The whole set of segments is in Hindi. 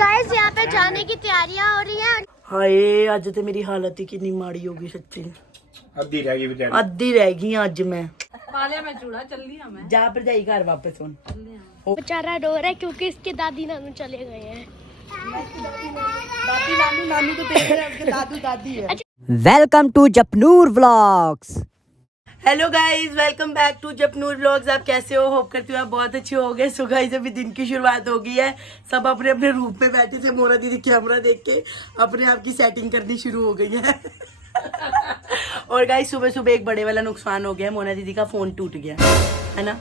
गाइस यहाँ पे जाने की तैयारियां हो रही हैं। हाय आज तो मेरी हालत ही कितनी माड़ी होगी सच्ची। अद्धी रह गई बेचारी। अद्धी रह गई आज मैं। पाले में चूड़ा चल लिया मैं। जा पर जाई घर वापस सुन। बेचारा रो रहा है क्योंकि इसके दादी नानू चले गए हैं। दादी नानू नानू तो तेरे हैं, उसके दादू दादी है। Welcome to Japnoor vlogs. Hello guys, welcome back to Japnoor vlogs. आप कैसे हो? होप करती हूँ आप बहुत अच्छे हो गए। सो गाइज अभी दिन की शुरुआत हो गई है। सब अपने अपने रूम में बैठे थे। मोना दीदी कैमरा देख के अपने आप की सेटिंग करनी शुरू हो गई है। और गाइज सुबह सुबह एक बड़े वाला नुकसान हो गया। मोना दीदी का फोन टूट गया है ना।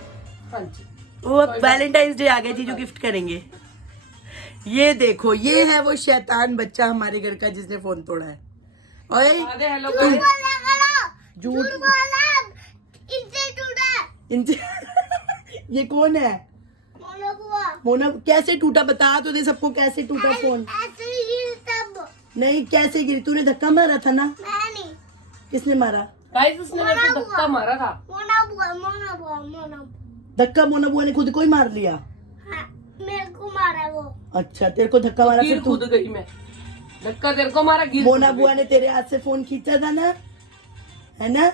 वो वैलेंटाइंस डे आ गई थी जो गिफ्ट करेंगे। ये देखो, ये है वो शैतान बच्चा हमारे घर का जिसने फोन तोड़ा है। ओए झूठ इनसे ये कौन है? मोना कैसे टूटा? बता तो दे सबको कैसे टूटा फोन। नहीं कैसे गिरी? तूने धक्का मारा था ना? किसने मारा? गाइस उसने मेरे को धक्का मारा था। धक्का मोना बुआ ने खुद को ही मार लिया। मेरे को मारा वो। अच्छा तेरे को धक्का मारा फिर कूद गई मैं। धक्का तेरे को मारा, गिर मोना बुआ ने तेरे हाथ से फोन खींचा था ना, है ना?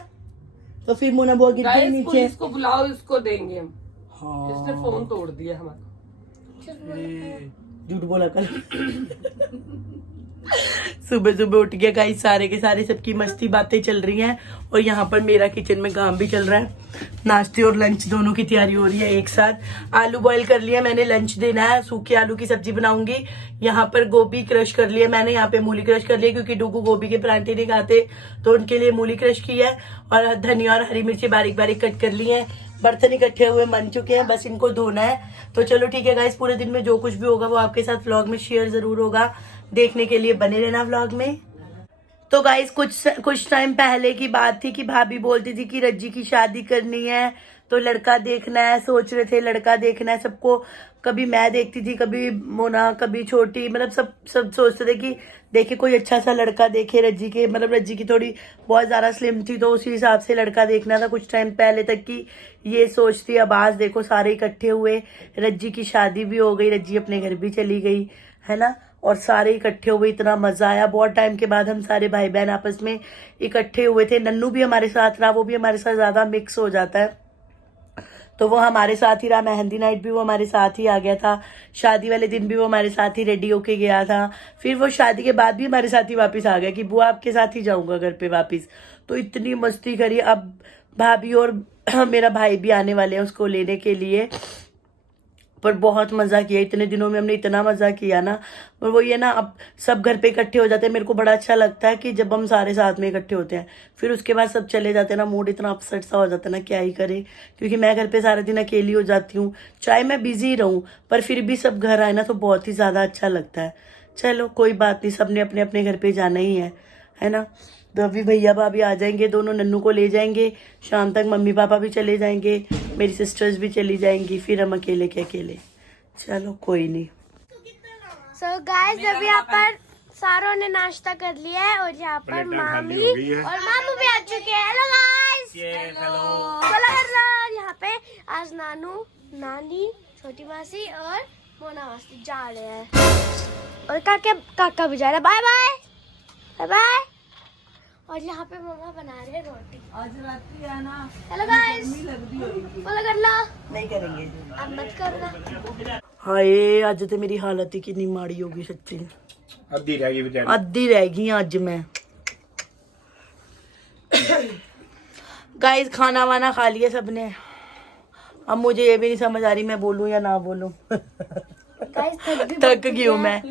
तो फिर मोना बुआ गिर गई नीचे। पुलिस को बुलाओ, इसको देंगे हम। हाँ इसने फोन तोड़ दिया हमारा। झूठ बोला कल। सुबह सुबह उठ गया गाइस, सारे के सारे सबकी मस्ती बातें चल रही हैं। और यहाँ पर मेरा किचन में काम भी चल रहा है। नाश्ते और लंच दोनों की तैयारी हो रही है एक साथ। आलू बॉईल कर लिया मैंने, लंच देना है। सूखे आलू की सब्जी बनाऊंगी। यहाँ पर गोभी क्रश कर लिया मैंने, यहाँ पे मूली क्रश कर लिया क्योंकि डूगू गोभी के परांठे नहीं खाते तो उनके लिए मूली क्रश की है। और धनिया और हरी मिर्ची बारीक बारीक कट कर ली है। बर्तन इकट्ठे हुए बन चुके हैं, बस इनको धोना है। तो चलो ठीक है गाइस, पूरे दिन में जो कुछ भी होगा वो आपके साथ व्लॉग में शेयर जरूर होगा। देखने के लिए बने रहना व्लॉग में। तो गाइस कुछ टाइम पहले की बात थी कि भाभी बोलती थी कि रज्जी की शादी करनी है तो लड़का देखना है। सोच रहे थे लड़का देखना है सबको। कभी मैं देखती थी, कभी मोना, कभी छोटी, मतलब सब सोचते थे कि देखे कोई अच्छा सा लड़का देखे रज्जी के। मतलब रज्जी की थोड़ी बहुत ज्यादा स्लिम थी तो उसी हिसाब से लड़का देखना था कुछ टाइम पहले तक की ये सोच थी। अब आज देखो सारे इकट्ठे हुए, रज्जी की शादी भी हो गई, रज्जी अपने घर भी चली गई है ना। और सारे इकट्ठे हुए, इतना मजा आया। बहुत टाइम के बाद हम सारे भाई बहन आपस में इकट्ठे हुए थे। नन्नू भी हमारे साथ रहा, वो भी हमारे साथ ज्यादा मिक्स हो जाता है तो वो हमारे साथ ही रहा। मेहंदी नाइट भी वो हमारे साथ ही आ गया था। शादी वाले दिन भी वो हमारे साथ ही रेडी होके गया था। फिर वो शादी के बाद भी हमारे साथ ही वापस आ गया कि बुआ आपके साथ ही जाऊंगा घर पे वापस। तो इतनी मस्ती करी। अब भाभी और मेरा भाई भी आने वाले हैं उसको लेने के लिए। पर बहुत मजा किया, इतने दिनों में हमने इतना मजा किया ना। और वो ये ना, अब सब घर पे इकट्ठे हो जाते हैं। मेरे को बड़ा अच्छा लगता है कि जब हम सारे साथ में इकट्ठे होते हैं। फिर उसके बाद सब चले जाते हैं ना, मूड इतना अपसेट सा हो जाता है ना, क्या ही करे। क्योंकि मैं घर पे सारा दिन अकेली हो जाती हूँ, चाहे मैं बिजी रहूँ पर फिर भी सब घर आए ना तो बहुत ही ज्यादा अच्छा लगता है। चलो कोई बात नहीं, सबने अपने अपने घर पे जाना ही है ना। तो अभी भैया भाभी आ जाएंगे, दोनों नन्नू को ले जाएंगे। शाम तक मम्मी पापा भी चले जाएंगे, मेरी सिस्टर्स भी चली जाएंगी। फिर हम अकेले के अकेले। चलो कोई नहीं। सो गाइस अभी यहाँ पर सारों ने नाश्ता कर लिया है और यहाँ पर मामी और मामू भी आ चुके हैं। हेलो गाइस, यहाँ पे आज नानू, नानी, छोटी मासी और मोना मासी जा रहे हैं और काका भी जा रहे हैं। Bye bye bye bye. और यहाँ पे मम्मा बना रहे हैं रोटी। आज रात्रि है ना। हेलो गाइस, फॉलो कर लो। नहीं करेंगे, अब मत करना। हाय आज तो मेरी हालत ही कितनी माड़ी होगी सच्ची। अद्धी रह गई बेचारी। अद्धी रह गई आज मैं। गाइस खाना वाना खा लिया सबने। अब मुझे ये भी नहीं समझ आ रही मैं बोलूं या ना बोलूं। थक गई हूँ मैं।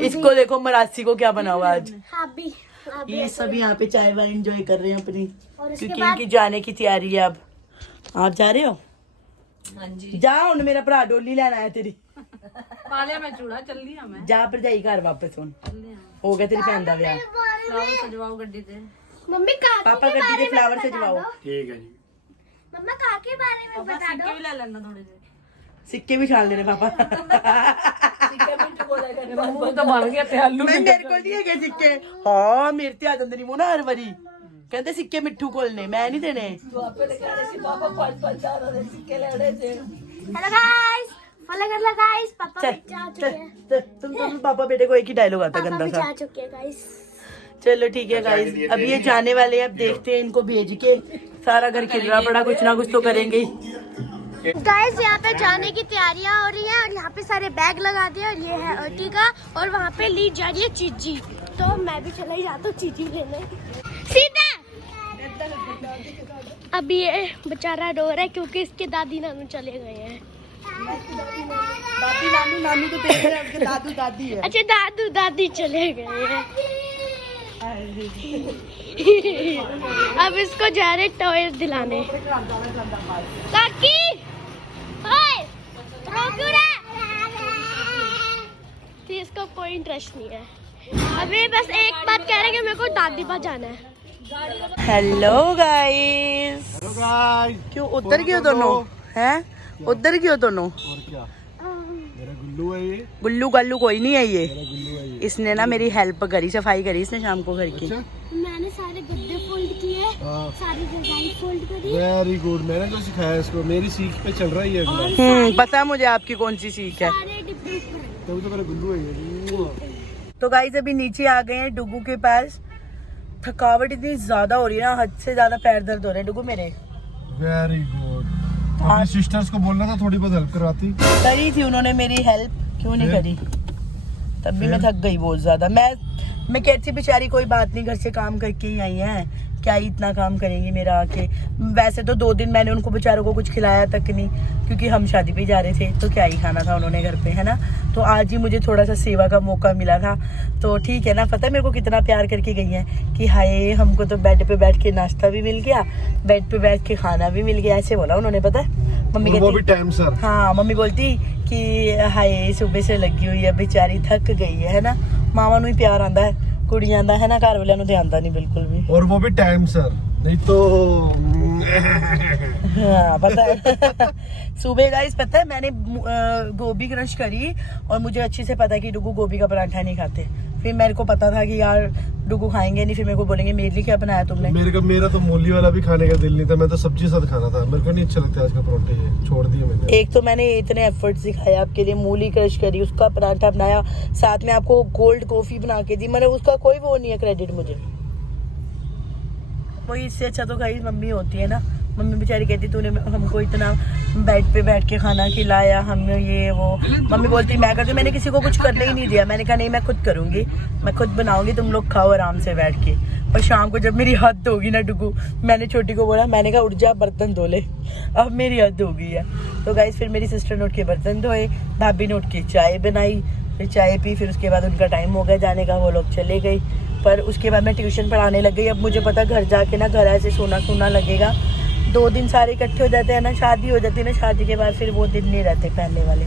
इसको देखो मरासी को क्या बना हुआ आज। ये सब यहाँ पे चाय वाय एंजॉय कर रहे हैं अपनी, क्योंकि इनकी जाने की तैयारी है। अब आप जा रहे हो? हाँ जी। जाओ, मेरा भरा डोली लेना है तेरी। पाले में चूड़ा चल लिया मैं। जा पर जाई घर वापस हुन। हो गया तेरी भैन दा ब्याह। फ्लावर सजवाओ गड्डी ते। मम्मी पापा गड्डी के फ्लावर सजवाओ। ठीक है जी। मम्मा का के बारे में बता दो। सिक्के भी ले लेना थोड़े से। सिक्के भी छान लेने पापा। मुंह तो बन गया ते आलू। नहीं मेरे को नहीं है सिक्के। हाँ मेरे ते आ जांदे नी मुना हर बारी। कहते सिक्के मिट्ठू कोलने, मैं नहीं देने। हेलो गाइस, फॉलो कर लो गाइस। पापा चल भी जा चल चुके हैं। चल, तुम पापा बेटे को एक ही डायलॉग आता पापा गंदा भी सा। जा चुके हैं गाइस। चलो ठीक है गाइस, अब ये जाने वाले हैं। अब देखते हैं इनको भेज के। सारा घर खिल रहा पड़ा, कुछ ना कुछ तो करेंगे ही। गाइस यहाँ पे जाने की तैयारियां हो रही हैं और यहाँ पे सारे बैग लगा दिए और ये है अर्टिगा और वहाँ पे ली जा रही है चीजी। तो मैं भी चला ही जाता हूँ चीजी लेने। सीधा अभी ये बेचारा रो रहा है क्योंकि इसके दादी नानू चले गए हैं। दादी नानू नानू तो तेरे हैं, उसके दादू दादी है। अच्छा दादू दादी चले गए हैं। अब इसको जा रहे टॉय दिलाने। काकी ओए रो क्यों रहा है? इसको कोई इंटरेस्ट नहीं है। अभी बस एक बात कह रहे हैं कि मेरे को दादी पास जाना है। Hello guys. क्यों उधर क्यों दोनों हैं? उधर क्यों दोनों? और क्या, मेरा गुल्लू है ये। गुल्लू गल्लू कोई नहीं है ये। मेरा गुल्लू है ये। इसने ना मेरी हेल्प करी, सफाई करी इसने शाम को घर की। मैंने सारे गद्दे फोल्ड किए, सारी रजाई फोल्ड करी। Very good. मैंने तो सिखाया इसको, मेरी सीख पे चल रहा है ये। पता है मुझे आपकी कौन सी सीख है। सारे डिब्बे ऊपर। तभी तो मेरा गुल्लू है ये। तो गाइस अभी नीचे आ गए हैं डुगू के पास। थकावट इतनी ज्यादा हो रही है ना, हद से ज्यादा पैर दर्द हो रहे हैं डुगू मेरे। Very good. अपनी सिस्टर्स को बोलना था थोड़ी बहुत हेल्प करवाती। करी थी उन्होंने मेरी हेल्प, क्यों नहीं करी? तब भी मैं थक गई बहुत ज्यादा। मैं कहती बेचारी कोई बात नहीं, घर से काम करके ही आई हैं, क्या ही इतना काम करेंगी मेरा आके। वैसे तो 2 दिन मैंने उनको बेचारों को कुछ खिलाया तक नहीं, क्योंकि हम शादी पे जा रहे थे तो क्या ही खाना था उन्होंने घर पे, है ना। तो आज ही मुझे थोड़ा सा सेवा का मौका मिला था, तो ठीक है ना। पता है मेरे को कितना प्यार करके गई हैं कि हाय हमको तो बेड पे बैठ के नाश्ता भी मिल गया, बेड पे बैठ के खाना भी मिल गया, ऐसे बोला उन्होंने। पता है मम्मी वो भी कहती, टाइम सर। हाँ मम्मी बोलती कि हाय सुबह से लगी हुई है बेचारी, थक गई है ना। मामा नू ही प्यार आंदा है, कुड़ियां दा, है ना, घर वालियां नू ते आंदा नहीं बिल्कुल भी। और वो भी टाइम सर, नहीं तो हाँ पता है। सुबह गाइस पता है मैंने गोभी क्रश करी और मुझे अच्छे से पता है कि डुगू गोभी का पराठा नहीं खाते। फिर मेरे को पता था कि यार डुगू खाएंगे नहीं, फिर मेरे को बोलेंगे मेरे लिए क्या बनाया तुमने। मेरा तो मूली वाला भी खाने का दिल नहीं था, मैं तो सब्जी साथ खाना था। मेरे को नहीं अच्छा लगता आज का परोठे, ये छोड़ दिए मैंने। एक तो मैंने इतने एफर्ट दिखाए आपके लिए, मूली क्रश करी, उसका पराठा बनाया, साथ में आपको गोल्ड कॉफी बना के दी मैंने, उसका कोई वो नहीं है क्रेडिट मुझे। वही इससे अच्छा तो कहीं मम्मी होती है ना। मम्मी बेचारी कहती तूने हमको इतना बेड पे बैठ के खाना खिलाया, हमने ये वो। मम्मी बोलती मैं करती, मैंने किसी को कुछ करने ही नहीं दिया। मैंने कहा नहीं मैं खुद करूंगी, मैं खुद बनाऊंगी, तुम लोग खाओ आराम से बैठ के। और शाम को जब मेरी हद होगी ना डुगू, मैंने छोटी को बोला, मैंने कहा उठ जा बर्तन धो ले, अब मेरी हद हो गई है। तो गाइस फिर मेरी सिस्टर ने उठ के बर्तन धोए, भाभी ने उठ के चाय बनाई, फिर चाय पी, फिर उसके बाद उनका टाइम हो गया जाने का, वो लोग चले गई। पर उसके बाद मैं ट्यूशन पढ़ाने लग गई। अब मुझे पता घर जाके ना घर ऐसे सोना सोना लगेगा। 2 दिन सारे इकट्ठे हो जाते हैं ना, शादी हो जाती है ना, शादी के बाद फिर वो दिन नहीं रहते पहले वाले।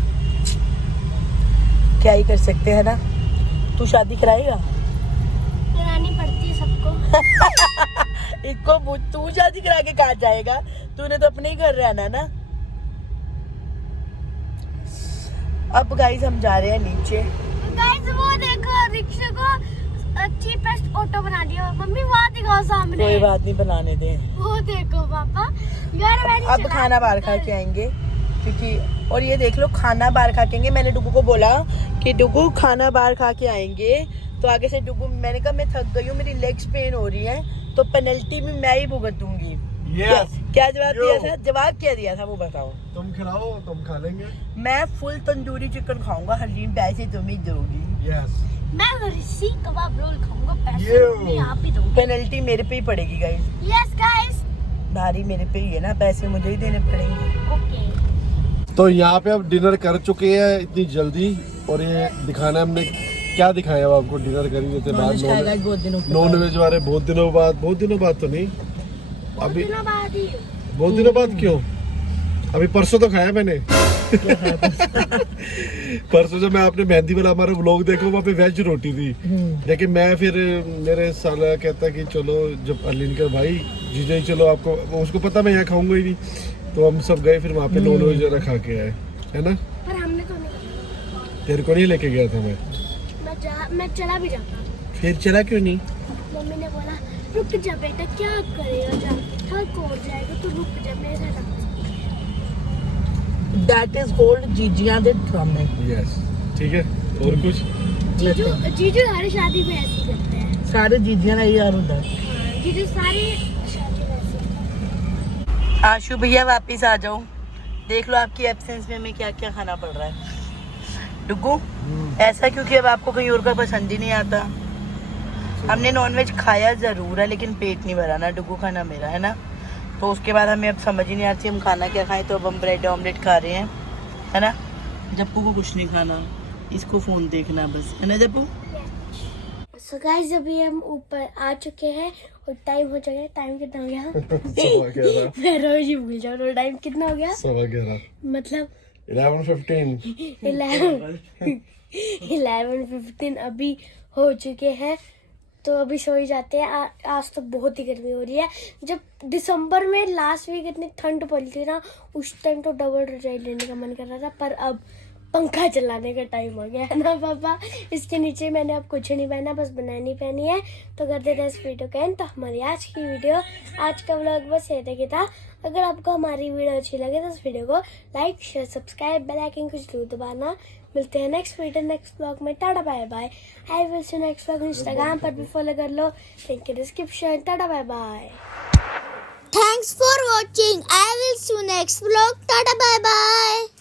क्या ही कर सकते हैं ना। तू शादी कराएगा? करानी पड़ती है सबको। इसको तू शादी करा के कहाँ जाएगा? तूने तो अपने ही घर रहना है ना। अब गाइस हम जा रहे हैं नीचे। गाइस वो देखो रिक्शा को चीपेस्ट ऑटो बना दिया। मम्मी वहाँ दिखाओ सामने। कोई बात नहीं, बनाने दे। वो देखो पापा घर अब खाना बाहर खा के आएंगे क्योंकि, और ये देख लो खाना बाहर खा के आएंगे। मैंने डुगू को बोला कि डुगू खाना बाहर खा के आएंगे, तो आगे से डुगू, मैंने कहा मैं थक गई हूँ, मेरी लेग्स पेन हो रही है, तो पेनल्टी भी मैं ही भुगत दूंगी। क्या जवाब दिया था? जवाब क्या दिया था वो बताओ। तुम खिलाओ, तुम खा लेंगे। मैं फुल तंदूरी चिकन खाऊंगा, हलीम पैसे तुम ही दोगी। यस। मैं सीख कबाब रोल खाऊंगा, पैसे ये मम्मी आप ही दोगे। पेनल्टी मेरे पे ही पड़ेगी गाइस। Yes guys. भारी मेरे पे ही है ना, पैसे मुझे ही देने पड़ेंगे। ओके। तो यहाँ पे अब डिनर कर चुके हैं इतनी जल्दी, और ये दिखाना हमने क्या दिखाया अब आपको। डिनर कर ही लेते बाद बहुत दिनों के नॉन वेज वाले, बहुत दिनों बाद तो नहीं, अभी बहुत दिनों बाद क्यों, अभी परसों तो खाया मैंने। परसों जब मैं आपने मेहंदी वाला हमारा व्लॉग देखो, वहाँ पे वेज रोटी थी। लेकिन मैं फिर मेरे साला कहता कि चलो, जब अर्लिन का भाई जीजा ही चलो, आपको उसको पता मैं यहाँ खाऊंगा ही नहीं, तो हम सब गए फिर वहाँ पे नॉन वेज वाला खा के आए, है ना। पर हमने तो नहीं। तेरे को नहीं लेके गया था मैं चला भी जाता। फिर चला क्यों नहीं? मम्मी ने बोला रुक जा बेटा, क्या करेगा, जा थक हो जाएगा तो रुक जा मेरे साथ। दैट इज कॉल्ड जीजिया दे ड्रामे। यस, ठीक है। और कुछ जीजू जीजू हर शादी में ऐसे ही करते हैं। सारे जीजिया ना यार उधर। जीजू सारे शादी में ऐसे ही आशु भैया वापिस आ जाओ, देख लो आपकी एब्सेंस में हमें क्या क्या खाना पड़ रहा है। डुगू ऐसा क्योंकि अब आपको कहीं और का पसंद ही नहीं आता। हमने नॉनवेज खाया जरूर है लेकिन पेट नहीं भरा ना डुगू खाना मेरा, है ना। तो उसके बाद हमें अब समझ ही नहीं आती हम खाना क्या खाएं, तो अब हम ब्रेड ऑमलेट खा रहे हैं, है ना। जप्पू को कुछ नहीं खाना, इसको फोन देखना बस, है ना जप्पू। सो गाइस अभी हम ऊपर आ चुके हैं और टाइम हो चुका है। टाइम कितना हो गया? 11:15। मैं रोज ही भूल जाऊँ। तो टाइम कितना हो गया? 11:15 मतलब 11:15। 11:15 अभी हो चुके हैं। तो अभी सो ही जाते हैं। आज तो बहुत ही गर्मी हो रही है। जब दिसंबर में लास्ट वीक इतनी ठंड पड़ी थी ना, उस टाइम तो डबल रजाई लेने का मन कर रहा था, पर अब पंखा चलाने का टाइम हो गया है ना पापा। इसके नीचे मैंने अब कुछ नहीं पहना, बस बनानी पहनी है। तो कर देते हैं इस वीडियो का एंड। तो हमारी आज की वीडियो, आज का व्लॉग बस ये तक ही था। अगर आपको हमारी वीडियो अच्छी लगे तो इस वीडियो को like share subscribe bell icon कुछ जरूर दबाना। मिलते हैं नेक्स्ट वीडियो नेक्स्ट व्लॉग में। Tata bye bye. I will see next vlog Instagram पर भी फॉलो कर लो, link description. Tata bye bye. Thanks for watching. I will see you next vlog. Tata bye bye.